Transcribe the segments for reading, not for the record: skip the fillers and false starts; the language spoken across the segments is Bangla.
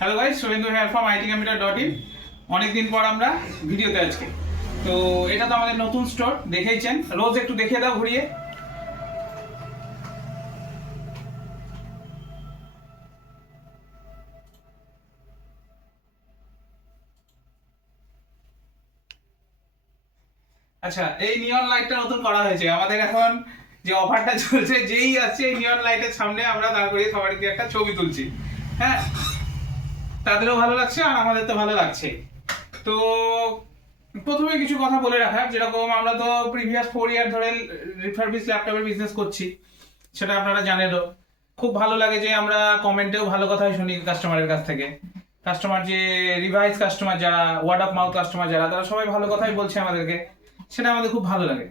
Hello guys, Shubhendu here from itcomputer.in। অনেকদিন পর আমরা ভিডিওতে আজকে। তো এটা তো আমাদের নতুন স্টোর, দেখেইছেন। রোজ একটু দেখিয়ে দাও ঘুরিয়ে। আচ্ছা, এই নিয়ন লাইটটা নতুন করা হয়েছে আমাদের। এখন যে অফারটা চলছে, যেই আসছে এই নিয়ন লাইটের সামনে আমরা দাঁড় করিয়ে সবাইকে একটা ছবি তুলছি। হ্যাঁ, তাদেরও ভালো লাগছে আর আমাদের তো ভালো লাগছে। তো প্রথমে কিছু কথা বলে রাখার, যেরকম আমরা তো প্রিভিয়াস 4 ইয়ার ধরে রিফারবিশ ল্যাপটপের বিজনেস করছি, সেটা আপনারা জানেনও। খুব ভালো লাগে যে আমরা কমেন্টেও ভালো কথাই শুনি কাস্টমারের কাছ থেকে। কাস্টমার যে রিভাইজ কাস্টমার যারা, ওয়ার্ড অফ মাউথ কাস্টমার যারা, তারা সবাই ভালো কথাই বলছে আমাদেরকে, সেটা আমাদের খুব ভালো লাগে।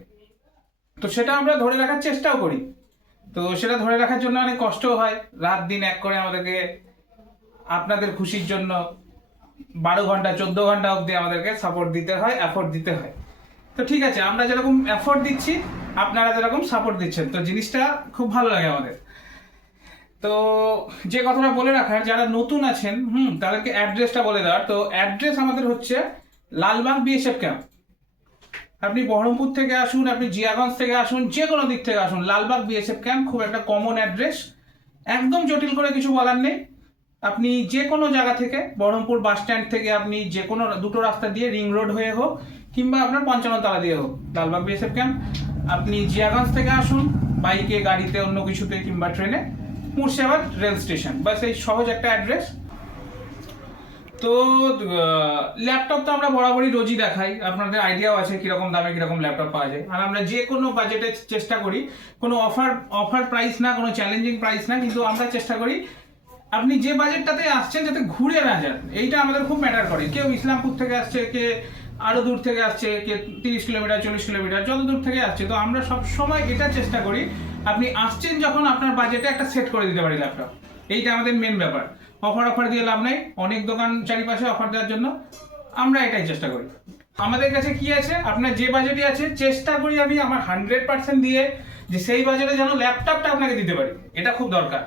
তো সেটা আমরা ধরে রাখার চেষ্টাও করি। তো সেটা ধরে রাখার জন্য অনেক কষ্টও হয়, রাত দিন এক করে আমাদেরকে আপনাদের খুশির জন্য 12 ঘন্টা 14 ঘন্টা অবধি আমাদেরকে সাপোর্ট দিতে হয়, এফোর্ট দিতে হয়। তো ঠিক আছে, আমরা যেরকম এফোর্ট দিচ্ছি, আপনারা যেরকম সাপোর্ট দিচ্ছেন, তো জিনিসটা খুব ভালো লাগে আমাদের। তো যে কথাটা বলে রাখার, যারা নতুন আছেন তাদেরকে অ্যাড্রেসটা বলে দেওয়ার। তো অ্যাড্রেস আমাদের হচ্ছে লালবাগ বিএসএফ ক্যাম্প। আপনি বহরমপুর থেকে আসুন, আপনি জিয়াগঞ্জ থেকে আসুন, যে কোনো দিক থেকে আসুন, লালবাগ বিএসএফ ক্যাম্প খুব একটা কমন অ্যাড্রেস, একদম জটিল করে কিছু বলার নেই। আপনি যে কোনো জায়গা থেকে, বহরমপুর বাস স্ট্যান্ড থেকে আপনি যে কোনো দুটো রাস্তা দিয়ে, রিং রোড হয়ে হোক কিংবা আপনার 55তলা দিয়ে হোক, লালবাগ বিএসএফ ক্যাম্প। আপনি জিয়াগঞ্জ থেকে আসুন, বাইকে, গাড়িতে, অন্য কিছুতে কিংবা ট্রেনে, মুর্শিদাবাদ রেল স্টেশন, বাস এই সহজ একটা অ্যাড্রেস। তো ল্যাপটপ তো আমরা বরাবরই রোজই দেখাই, আপনাদের আইডিয়াও আছে কিরকম দামে কিরকম ল্যাপটপ পাওয়া যায়। আর আমরা যে কোনো বাজেটে চেষ্টা করি, কোনো অফার প্রাইস না, কোনো চ্যালেঞ্জিং প্রাইস না, কিন্তু আমরা চেষ্টা করি আপনি যে বাজেটটাতে আসছেন যাতে ঘুরে না যান। এইটা আমাদের খুব ম্যাটার করে। কেউ ইসলামপুর থেকে আসছে, কে আরো দূর থেকে আসছে, কে 30 কিলোমিটার 40 কিলোমিটার, যত দূর থেকে আসছে। তো আমরা সব সময় এটা চেষ্টা করি আপনি আসছেন যখন, আপনার বাজেটে একটা সেট করে দিতে পারি ল্যাপটপ। এইটা আমাদের মেন ব্যাপার। অফার দিয়ে লাভ নেই, অনেক দোকান চারিপাশে অফার দেওয়ার জন্য। আমরা এটাই চেষ্টা করি। আমাদের কাছে কি আছে, আপনার যে বাজেটে আছে, চেষ্টা করি আমি আমার 100% দিয়ে যে সেই বাজেটে যেন ল্যাপটপটা আপনাকে দিতে পারি। এটা খুব দরকার।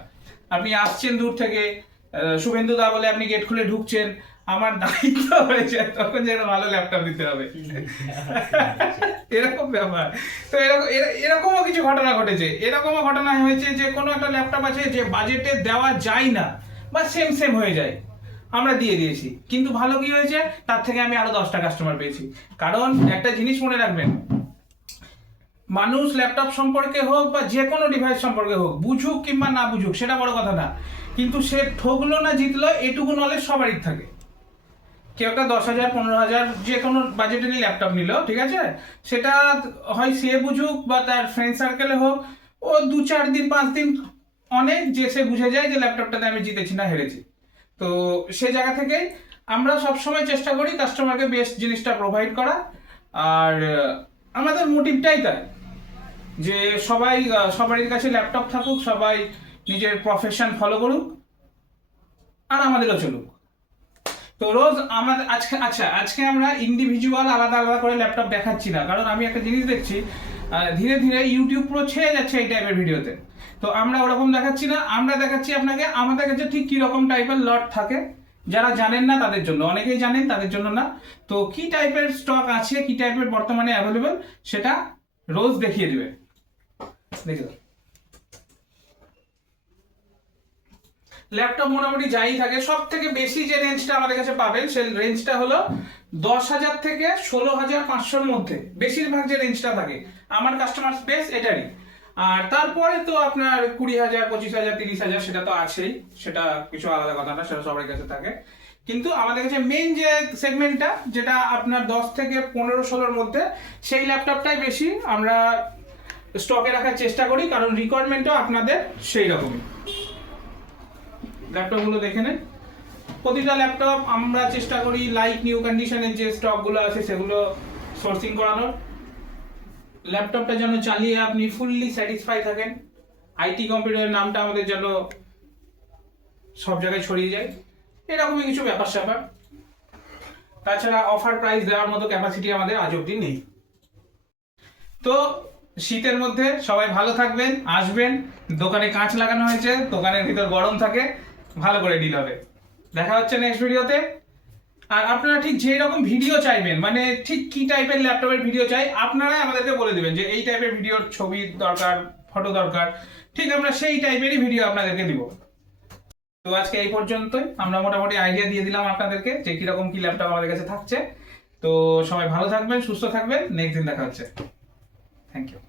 আপনি আসছেন দূর থেকে, শুভেন্দু দা বলে আপনি গেট খুলে ঢুকছেন, আমার দায়িত্ব হয়েছে তখন যেন ভালো ল্যাপটপ দিতে হবে। এরকম ব্যাপার। তো এরকমও কিছু ঘটনা ঘটেছে। এরকমও ঘটনা হয়েছে যে কোনো একটা ল্যাপটপ আছে যে বাজেটে দেওয়া যায় না বা সেম হয়ে যায়, আমরা দিয়ে দিয়েছি। কিন্তু ভালো কি হয়েছে, তার থেকে আমি আরো 10টা কাস্টমার পেয়েছি। কারণ একটা জিনিস মনে রাখবেন, মানুষ ল্যাপটপ সম্পর্কে হোক বা যে কোনো ডিভাইস সম্পর্কে হোক, বুঝুক কিংবা না বুঝুক, সেটা বড় কথা না, কিন্তু সে ঠকলো না জিতলো এটুকু নলেজ সবারই থাকে। কেউ একটা 10,000 15,000 যে কোনো বাজেটেরই ল্যাপটপ নিল, ঠিক আছে, সেটা হয় সে বুঝুক বা তার ফ্রেন্ড সার্কেলে হোক, ও 2-4 দিন 5 দিন অনেক, যে সে বুঝে যায় যে ল্যাপটপটাতে আমি জিতেছি না হেরেছি। তো সে জায়গা থেকেই আমরা সবসময় চেষ্টা করি কাস্টমারকে বেস্ট জিনিসটা প্রোভাইড করা। আর আমাদের মোটিভটাই তাই যে সবারই কাছে ল্যাপটপ থাকুক, সবাই নিজের প্রফেশন ফলো করুক, আর আমাদেরও চলুক। তো রোজ আমাদের আজকে আমরা ইন্ডিভিজুয়াল আলাদা আলাদা করে ল্যাপটপ দেখাচ্ছি না, কারণ আমি একটা জিনিস দেখছি ধীরে ধীরে ইউটিউব পুরো ছেয়ে যাচ্ছে এই টাইপের ভিডিওতে। তো আমরা ওরকম দেখাচ্ছি না, আমরা দেখাচ্ছি আপনাকে আমাদের কাছে ঠিক কি রকম টাইপের লট থাকে। যারা জানেন না তাদের জন্য, অনেকেই জানেন তাদের জন্য না। তো কি টাইপের স্টক আছে, কি টাইপের বর্তমানে অ্যাভেলেবেল, সেটা রোজ দেখিয়ে দিবে। দেখো, ল্যাপটপ মোটামুটি যাই থাকে, সব থেকে বেশি যে রেঞ্জটা আমাদের কাছে পাবেন, সেই রেঞ্জটা হলো 10,000 থেকে 16,500-র মধ্যে। বেশিরভাগ যে রেঞ্জটা থাকে আমার কাস্টমার স্পেস এটারই। আর তারপরে তো আপনার 20,000 25,000 30,000 সেটা তো আছেই, সেটা কিছু আলাদা কথা না, সেটা সবার কাছে থাকে। কিন্তু আমাদের কাছে মেইন যে সেগমেন্টটা, যেটা আপনার 10 থেকে 15-16-র মধ্যে, সেই ল্যাপটপটাই বেশি আমরা স্টকে রাখার চেষ্টা করি, কারণ রিকোয়ারমেন্টও আপনাদের সেই রকমই। ল্যাপটপগুলো দেখে নেন। প্রতিটা ল্যাপটপ আমরা চেষ্টা করি লাইক নিউ কন্ডিশনের যে স্টকগুলো আছে সেগুলো সোর্সিং করানোর। ল্যাপটপটা যেন চালিয়ে আপনি ফুললি স্যাটিসফাই থাকেন, আইটি কম্পিউটারের নামটা আমাদের যেন সব জায়গায় ছড়িয়ে যায়, এরকমই কিছু ব্যাপার স্যাপার। তাছাড়া অফার প্রাইস দেওয়ার মতো ক্যাপাসিটি আমাদের আজ অব্দি নেই। তো শীতের মধ্যে সবাই ভালো থাকবেন, আসবেন। দোকানে কাঁচ লাগানো হয়েছে, দোকানের ভিতর গরম থাকে, ভালো করে ডিল হবে। দেখা হচ্ছে নেক্সট ভিডিওতে। আর আপনারা ঠিক যে রকম ভিডিও চাইবেন, মানে ঠিক কি টাইপের ল্যাপটপের ভিডিও চাই, আপনারাই আমাদেরকে বলে দিবেন যে এই টাইপের ভিডিওর ছবি দরকার, ফটো দরকার, ঠিক আমরা সেই টাইপেরই ভিডিও আপনাদেরকে দিব। তো আজকে এই পর্যন্তই, আমরা মোটামুটি আইডিয়া দিয়ে দিলাম আপনাদেরকে যে কিরকম কি ল্যাপটপ আমাদের কাছে থাকছে। তো সবাই ভালো থাকবেন, সুস্থ থাকবেন, নেক্সট দিন দেখা হচ্ছে। Thank you.